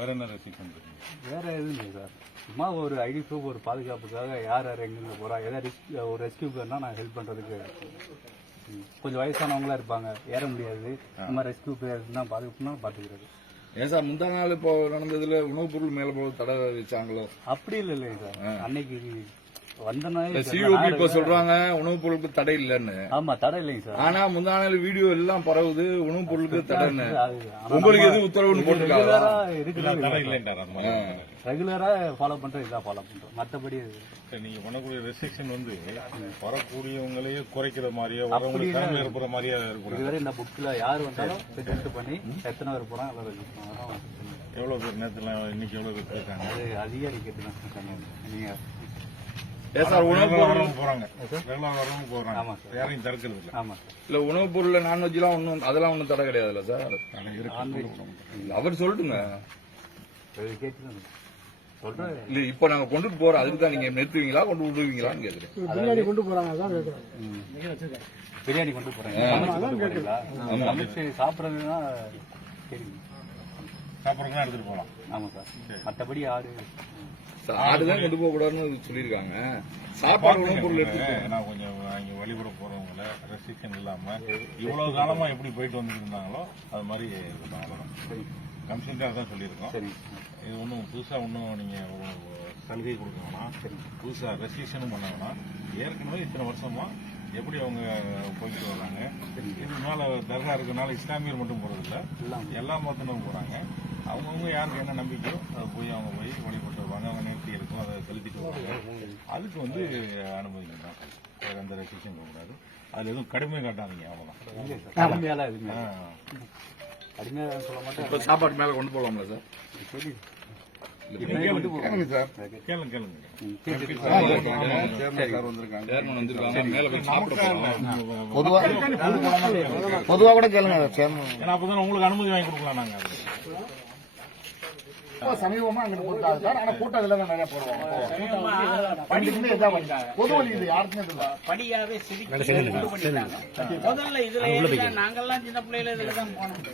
வேற என்ன வேற எதுவும் இல்லை சார். சும்மா ஒரு ஐடி ப்ரூஃப் ஒரு பாதுகாப்புக்காக யார் யார் எங்கெங்க போறா ஏதாவது ரிஸ்க் ஒரு ரெஸ்கியூ பேர்னா நான் ஹெல்ப் பண்றதுக்கு ம், கொஞ்சம் வயசானவங்களா இருப்பாங்க. ஏற முடியாது. மாதிரி ரெஸ்கியூ பேர் தான் பாதுகாப்புனா பாத்துக்கிறது. ஏன் சார் முந்தா நாள் இப்போ நடந்ததுல உணவுப் பொருள் மேல போல தடை வச்சாங்களோ அப்படி இல்லை இல்லைங்க சார். அன்னைக்கு சிஓபி இப்ப சொல்றாங்க உணவுப் பொருளுக்கு தடை இல்லைன்னு. ஆமா தடை இல்லைங்க சார். ஆனா முந்தா நாள் வீடியோ எல்லாம் பரவுது உணவுப் பொருளுக்கு தடைன்னு. உங்களுக்கு எதுவும் உத்தரவுன்னு போட்டுருக்காங்க ரெகுலரா ஃபாலோ பண்றது இதான் ஃபாலோ பண்றோம். மத்தபடி நீங்க பண்ணக்கூடிய ரெஸ்ட்ரிக்ஷன் வந்து வரக்கூடியவங்களையே குறைக்கிற மாதிரியே வரவங்களுக்கு ஏற்படுற மாதிரியே இருக்கும் இதுவரை இந்த புக்ல யார் வந்தாலும் ரெஜிஸ்டர் பண்ணி எத்தனை பேர் போறாங்க எல்லாம் ரெஜிஸ்டர் பண்ணலாம் எவ்வளவு பேர் நேரத்துல இன்னைக்கு எவ்வளவு பேர் இருக்காங்க அது அதிகாரி கேட்டு தான் சொன்னாங்க. நீங்க ஏன் சார் உணவுப் பொருள்? வரவங்க போறாங்க. வரவங்க போறாங்க. ஆமா சார். யாரையும் தடுக்கிறது இல்ல. ஆமா சார். இல்ல உணவுப் பொருள்ல நான்வெஜ் எல்லாம் ஒண்ணும் அதெல்லாம் ஒண்ணும் தடை கிடையாதுல்ல சார்? அவர் சொல்லட்டுங்க. இல்ல இப்ப நாங்க கொண்டுட்டு போறோம். அதுக்கு தான் நீங்க நிறுத்துவீங்களா கொண்டு விடுவீங்களான்னு கேக்குறேன். பின்னாடி கொண்டு போறாங்க அதான். பிரியாணி கொண்டு கொண்டு சமைச்சு சாப்பிட்றதுன்னா சரிங்க சாப்பிட்றதுலாம் எடுத்துட்டு போலாம். ஆமா சார். மற்றபடி ஆடு. சார் ஆடுதான் கொண்டு போக கூடாதுன்னு சொல்லியிருக்காங்க. சாப்பாடு உணவுப் பொருள் எடுத்து நான் கொஞ்சம் இங்க வழிபட போறவங்கள ரெஸ்ட்ரிக்ஷன் இல்லாம இவ்வளவு காலமா எப்படி போயிட்டு வந்துட்டு இருந்தாங்களோ அது மாதிரி சரி. கமிஷன் தான் சொல்லியிருக்கோம். சரி. இது ஒன்றும் புதுசா ஒன்றும் நீங்க ஒரு சலுகை கொடுக்க வேணாம். புதுசா ரெஸ்ட்ரிக்ஷனும் பண்ண வேணாம். ஏற்கனவே இத்தனை வருஷமா எப்படி அவங்க போயிட்டு வர்றாங்க இதுக்கு மேல தர்கா இருக்கனால இஸ்லாமியர் மட்டும் போறது இல்ல எல்லாம் எல்லா மதத்தினரும் போறாங்க. அவங்கவுங்க யாருக்கு என்ன நம்பிக்கையோ அதை போய் அவங்க போய் வழிபட்டு வருவாங்க. அவங்க நேர்த்தி இருக்கும் அதை செலுத்திட்டு வருவாங்க. அதுக்கு வந்து அனுமதிக்கணும் தான் வேற எந்த ரெஸ்ட்ரிக்ஷன் கூடாது. அதுல எதுவும் கடுமையாக காட்டாதீங்க சார் கடுமையாலாம் எதுவுமே. கடுமையாக சொல்ல மாட்டேன். இப்ப சாப்பாடு மேல கொண்டு போகலாம்ல சார்? சரி. கேளுங்க சார். கேளுங்க கேளுங்க. ம், சரி, சரி. சேர்மன் வந்திருக்காங்க. மேல போய் சாப்பிட போறோம் பொதுவா பொதுவா கூட கேளுங்க சேர்மன். அப்பதான் உங்களுக்கு அனுமதி வாங்கி கொடுக்கலாம் நாங்க. சமீபமா அங்கிட்டு போட்டாங்க சார் ஆனா கூட்டம் இதுல தான் நிறைய போடுவாங்க. பொது வழி இது யாருக்குமே படியாவே முதல்ல இதுல நாங்கெல்லாம் சின்ன பிள்ளையில இதுல தான் போனோம்.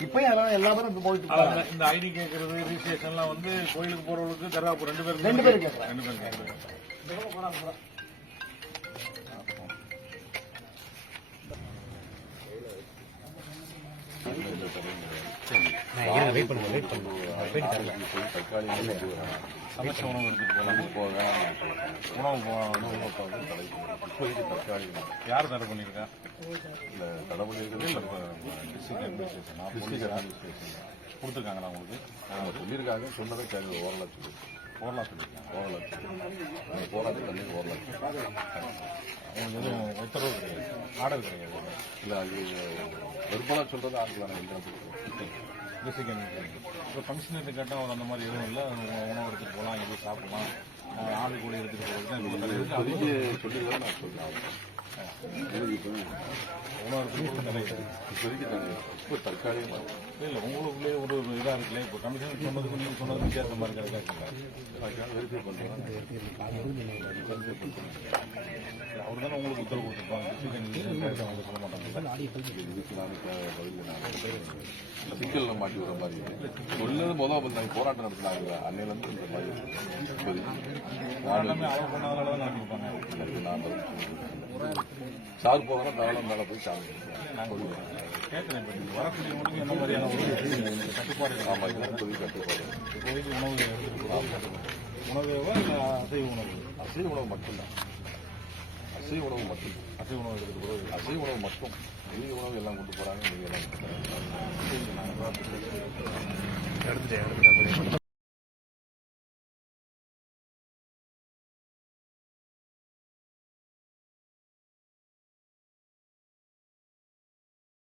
இப்பயும் எல்லாம் எல்லா பேரும் போயிட்டு. இந்த- ஐடி கேட்கறது ரிஜிஸ்ட்ரேஷன்லாம் வந்து கோயிலுக்கு போறவங்களுக்கு தர்காப்பு ரெண்டு பேரும் ரெண்டு பேரும் கேட்கறாங்க. ரெண்டு பேரும் கேட்கறாங்க சமைச்ச உணவு எடுத்துட்டு போகலாம் உணவு போகலாம் யார் தடை பண்ணியிருக்கா இல்ல தடை பண்ணியிருக்கிறது இல்ல டிஸ்ட்ரிக்ட் அட்மினிஸ்ட்ரேஷன் கொடுத்துருக்காங்களா உங்களுக்கு சொல்லியிருக்காங்க சொன்னதை கேள்வி ஓரளவு சொல்லி ஓரலாம் சொல்லியிருக்காங்க ஓரளவு சொல்லி போராட்டம் தண்ணி ஓரளவு உங்களுக்கு எதுவும் உத்தரவு கிடையாது ஆர்டர் கிடையாது இல்லை அது வெறுப்பலாக சொல்றது ஆட்களான அட்மினிஸ்ட்ரேஷன் இப்போ ஃபங்க்ஷனுக்கு கேட்டால் அவர் அந்த மாதிரி எதுவும் இல்லை. உணவு எடுத்துகிட்டு போகலாம் எதுவும் சாப்பிடலாம். ஆடு கூட எடுத்துகிட்டு போகிறது தான் இப்போ தடை இருக்கு. அது இப்போதைக்கு சொல்லிதான் நான் எனக்கு இப்போ தற்காலிகமாக உங்களுக்குள்ளே ஒரு இதாக இருக்குல்ல இப்போ கமிஷன் சொன்னதுக்கு நீங்கள் சொன்னது வித்தியாசமா இருக்கிறதா வெரிஃபை பண்ணுறேன் அவர் தானே உங்களுக்கு உத்தரவு கொடுத்துருப்பாங்க சொல்ல மாட்டாங்க இதுக்கு நான் இப்போ பதில் நான் சிக்கலில் மாட்டி விடுற மாதிரி இருக்கு. சொன்னது பண்ணாங்க போராட்டம் நடத்தினாங்க அன்னையிலேருந்து இந்த மாதிரி எல்லாமே பண்ணாதால தான் நான் பதில் சார் போகிறோம்னா தாராளம் மேலே போய் சாமி கும்பிடுவேன். என்ன மாதிரியான கட்டுப்பாடு ஆமாம் இப்போதைக்கு கட்டுப்பாடு உணவு அசைவ உணவு அசைவ உணவு மட்டும்தான். அசைவ உணவு மட்டும். அசைவ உணவு எடுத்துகிட்டு போகிறது அசைவ உணவு மட்டும். மீதி உணவு எல்லாம் கொண்டு போறாங்க மீதி எல்லாம் கொண்டு